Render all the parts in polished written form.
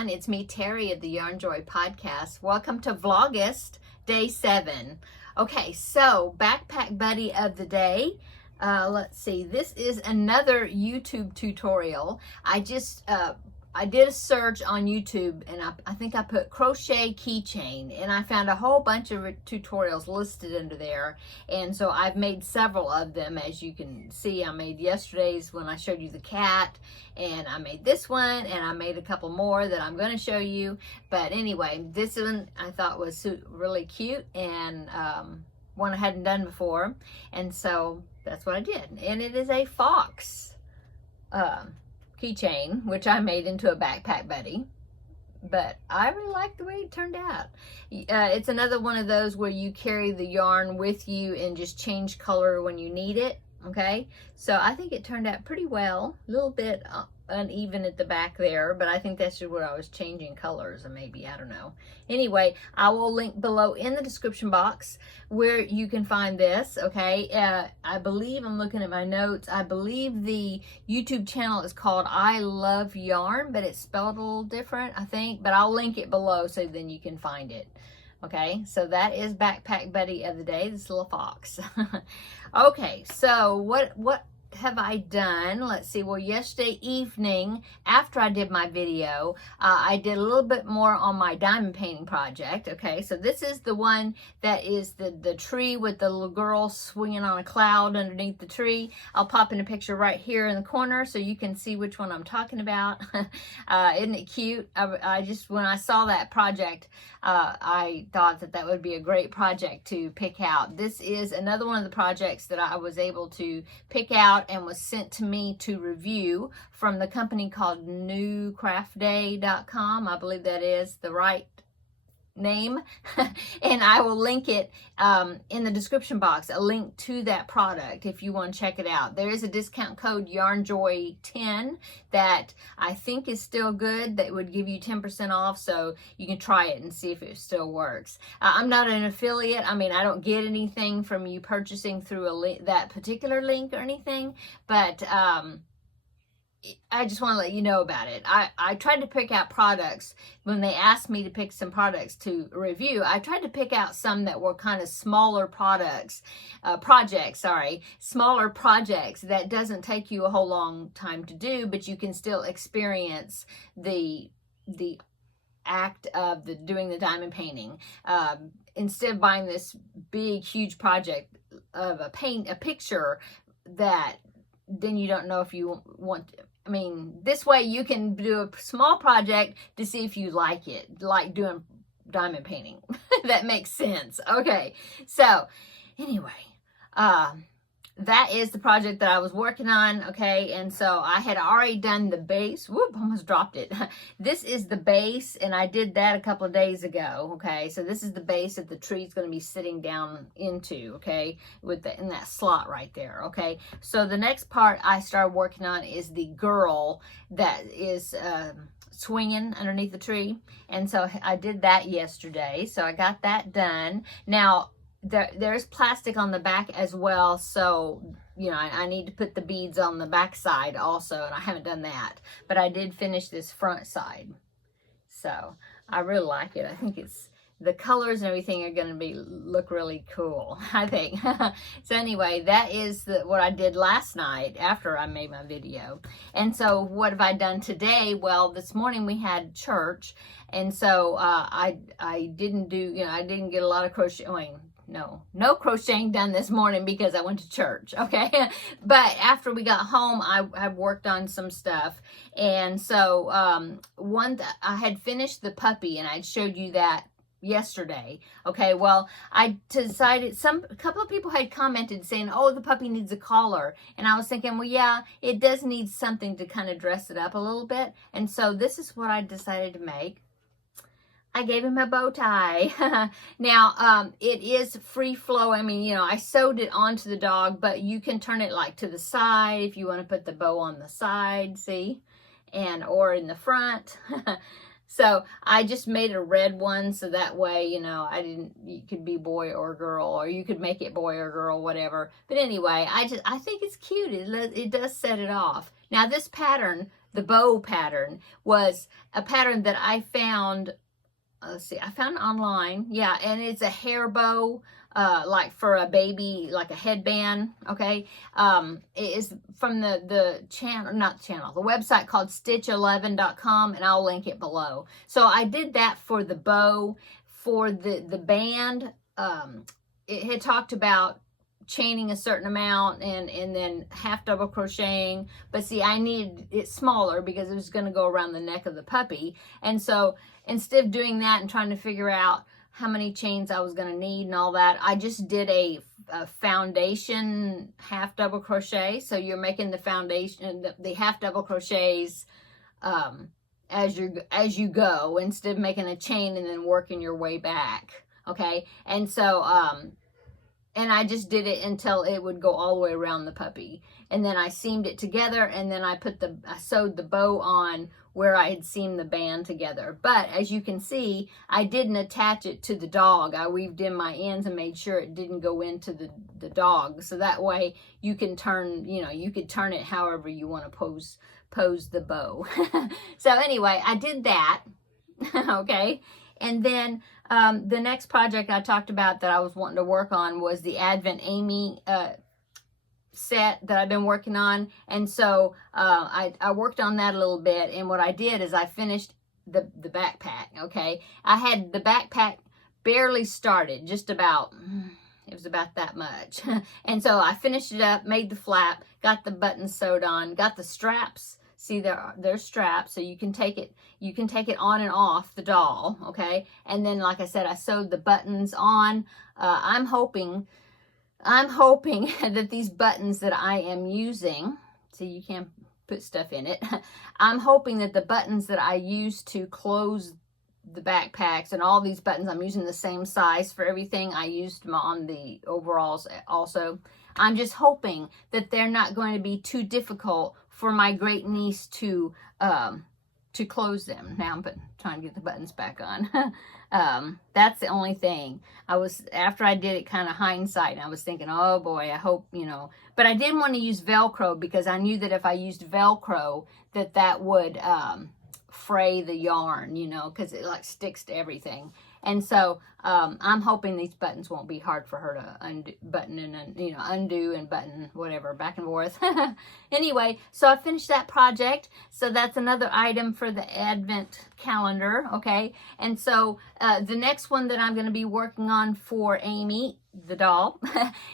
everyone. It's me, Terri, of the Yarnjoy podcast. Welcome to Vlogust, day 7. Okay, so backpack buddy of the day. Let's see. This is another YouTube tutorial. I did a search on YouTube, and I think I put crochet keychain, and I found a whole bunch of tutorials listed under there. And so I've made several of them. As you can see, I made yesterday's when I showed you the cat, and I made this one, and I made a couple more that I'm going to show you. But anyway, this one I thought was really cute, and one I hadn't done before, and so that's what I did. And it is a fox keychain, which I made into a backpack buddy, but I really like the way it turned out. It's another one of those where you carry the yarn with you and just change color when you need it. Okay, so I think it turned out pretty well. A little bit uneven at the back there, but I think that's just where I was changing colors, or maybe, I don't know. Anyway, I will link below in the description box where you can find this. Okay, I believe, I'm looking at my notes, I believe the YouTube channel is called I Love Yarn, but it's spelled a little different, I think, but I'll link it below so then you can find it. Okay, so that is backpack buddy of the day, this little fox. Okay, so what have I done? Let's see. Well, yesterday evening, after I did my video, I did a little bit more on my diamond painting project. Okay, so this is the one that is the tree with the little girl swinging on a cloud underneath the tree. I'll pop in a picture right here in the corner so you can see which one I'm talking about. Isn't it cute? I just, when I saw that project, I thought that would be a great project to pick out. This is another one of the projects that I was able to pick out and was sent to me to review from the company called newcraftday.com. I believe that is the right name. And I will link it in the description box, a link to that product if you want to check it out. There is a discount code Yarnjoy10 that I think is still good, that would give you 10% off, so you can try it and see if it still works. I'm not an affiliate. I mean, I don't get anything from you purchasing through that particular link or anything, but I just want to let you know about it. I tried to pick out products when they asked me to pick some products to review. I tried to pick out some that were kind of smaller smaller projects that doesn't take you a whole long time to do, but you can still experience the act of doing the diamond painting. Instead of buying this big, huge project of a picture that then you don't know if you want to. I mean, this way you can do a small project to see if you like it, like doing diamond painting. That makes sense. Okay, so anyway, that is the project that I was working on. Okay, and so I had already done the base. Whoop, almost dropped it. This is the base, and I did that a couple of days ago. Okay, so this is the base that the tree is going to be sitting down into. Okay, in that slot right there. Okay, so the next part I started working on is the girl that is swinging underneath the tree, and so I did that yesterday. So I got that done. Now, there's plastic on the back as well, so you know I need to put the beads on the back side also, and I haven't done that, but I did finish this front side. So I really like it. I think the colors and everything are going to look really cool, I think. So anyway, that is what I did last night after I made my video. And so what have I done today? Well, this morning we had church, and so I didn't do, I didn't get a lot of crocheting. No crocheting done this morning because I went to church, okay? But after we got home, I worked on some stuff. And so I had finished the puppy, and I showed you that yesterday. Okay, well, I decided, a couple of people had commented saying, oh, the puppy needs a collar. And I was thinking, well, yeah, it does need something to kind of dress it up a little bit. And so this is what I decided to make. I gave him a bow tie. Now, it is free flow. I mean, I sewed it onto the dog, but you can turn it like to the side if you want to put the bow on the side, see? Or in the front. So I just made a red one, so that way, you know, you could be boy or girl, or you could make it boy or girl, whatever. But anyway, I think it's cute. It does set it off. Now this pattern, the bow pattern, was a pattern that I found, let's see, I found it online. Yeah, and it's a hair bow, like for a baby, like a headband, okay? It is from the channel, not the channel, the website called stitch11.com, and I'll link it below. So I did that for the bow. For the band, it had talked about chaining a certain amount and then half double crocheting, but see, I needed it smaller because it was going to go around the neck of the puppy. And so instead of doing that and trying to figure out how many chains I was going to need and all that, I just did a foundation half double crochet. So you're making the foundation, the half double crochets as you go, instead of making a chain and then working your way back. Okay, and so and I just did it until it would go all the way around the puppy. And then I seamed it together, and then I sewed the bow on where I had seamed the band together. But as you can see, I didn't attach it to the dog. I weaved in my ends and made sure it didn't go into the dog. So that way you can turn, you know, you could turn it however you want to pose the bow. So anyway, I did that. Okay. And then the next project I talked about that I was wanting to work on was the Advent Amy set that I've been working on. And so I worked on that a little bit. And what I did is I finished the backpack, okay? I had the backpack barely started, just about, it was about that much. And so I finished it up, made the flap, got the buttons sewed on, got the straps. See, they're straps, so you can take it on and off the doll, okay? And then, like I said, I sewed the buttons on. I'm hoping that these buttons that I am using, see, you can't put stuff in it. I'm hoping that the buttons that I use to close the backpacks and all these buttons, I'm using the same size for everything. I used them on the overalls also. I'm just hoping that they're not going to be too difficult for my great niece to close them. Now I'm trying to get the buttons back on. That's the only thing. After I did it, kind of hindsight, and I was thinking, oh boy, I hope, you know, but I didn't want to use Velcro because I knew that if I used Velcro, that would fray the yarn, you know, because it like sticks to everything. And so I'm hoping these buttons won't be hard for her to undo and button, whatever, back and forth. Anyway, so I finished that project. So that's another item for the Advent calendar, okay? And so the next one that I'm going to be working on for Amy, the doll,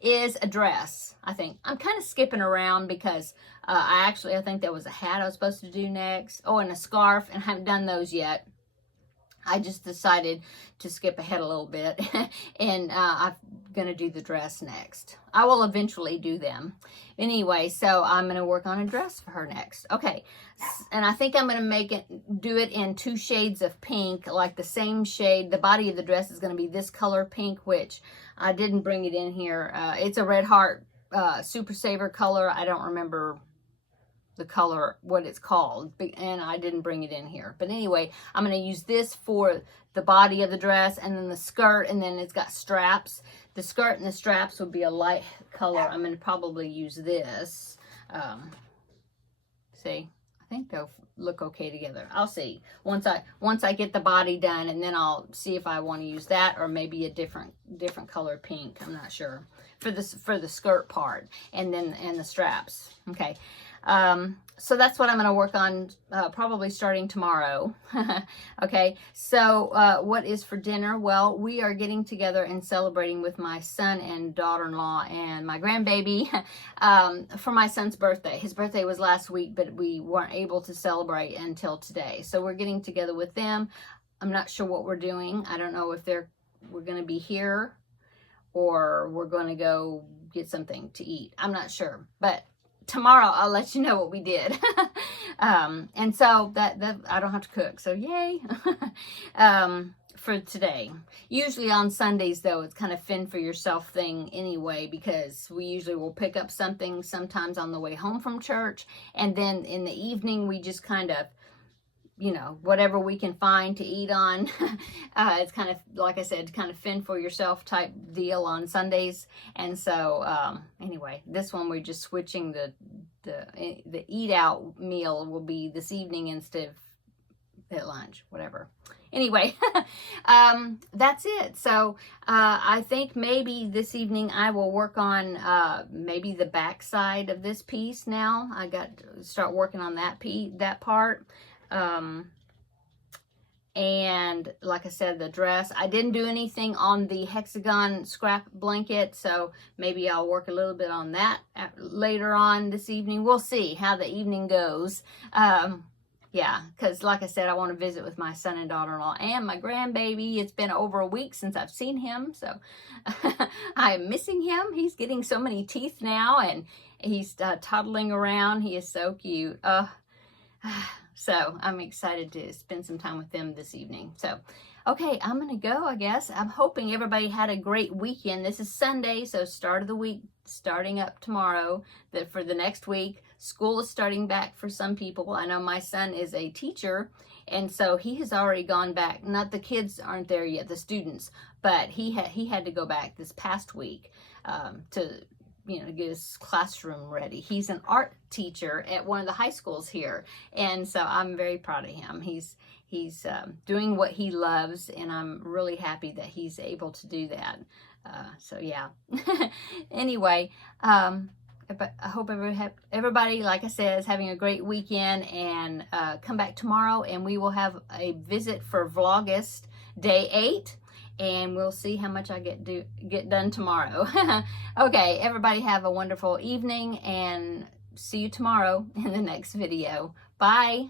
is a dress, I think. I'm kind of skipping around because I think that was a hat I was supposed to do next. Oh, and a scarf, and I haven't done those yet. I just decided to skip ahead a little bit, and I'm going to do the dress next. I will eventually do them. Anyway, so I'm going to work on a dress for her next. Okay, and I think I'm going to do it in 2 shades of pink, like the same shade. The body of the dress is going to be this color pink, which I didn't bring it in here. It's a Red Heart Super Saver color. I don't remember the color, what it's called, and I didn't bring it in here. But anyway, I'm going to use this for the body of the dress, and then the skirt, and then it's got straps. The skirt and the straps would be a light color. I'm going to probably use this. See, I think they'll look okay together. I'll see once I get the body done, and then I'll see if I want to use that or maybe a different color pink. I'm not sure for the skirt part, and the straps. Okay. So that's what I'm going to work on, probably starting tomorrow. Okay. So, what is for dinner? Well, we are getting together and celebrating with my son and daughter-in-law and my grandbaby, for my son's birthday. His birthday was last week, but we weren't able to celebrate until today. So we're getting together with them. I'm not sure what we're doing. I don't know if we're going to be here or we're going to go get something to eat. I'm not sure, but tomorrow I'll let you know what we did. And so that I don't have to cook, so yay. For today. Usually on Sundays though, it's kind of fend for yourself thing anyway, because we usually will pick up something sometimes on the way home from church, and then in the evening we just kind of you know, whatever we can find to eat on. It's kind of, like I said, kind of fend for yourself type deal on Sundays. And so anyway, this one we're just switching the eat out meal will be this evening instead of at lunch, whatever. Anyway, that's it. So I think maybe this evening I will work on maybe the back side of this piece now. I got to start working on that part. And like I said, the dress, I didn't do anything on the hexagon scrap blanket, so maybe I'll work a little bit on that later on this evening. We'll see how the evening goes. Yeah, because like I said, I want to visit with my son and daughter-in-law and my grandbaby. It's been over a week since I've seen him, so I am missing him. He's getting so many teeth now, and he's toddling around. He is so cute. So I'm excited to spend some time with them this evening. So, okay, I'm going to go, I guess. I'm hoping everybody had a great weekend. This is Sunday, so start of the week, starting up tomorrow. For the next week, school is starting back for some people. I know my son is a teacher, and so he has already gone back. Not the kids aren't there yet, the students, but he had to go back this past week to, you know, get his classroom ready. He's an art teacher at one of the high schools here, and so I'm very proud of him. He's doing what he loves, and I'm really happy that he's able to do that. So yeah. Anyway, but I hope everybody, like I said, is having a great weekend, and come back tomorrow, and we will have a visit for Vlogust Day 8. And we'll see how much I get done tomorrow. Okay, everybody have a wonderful evening, and see you tomorrow in the next video. Bye.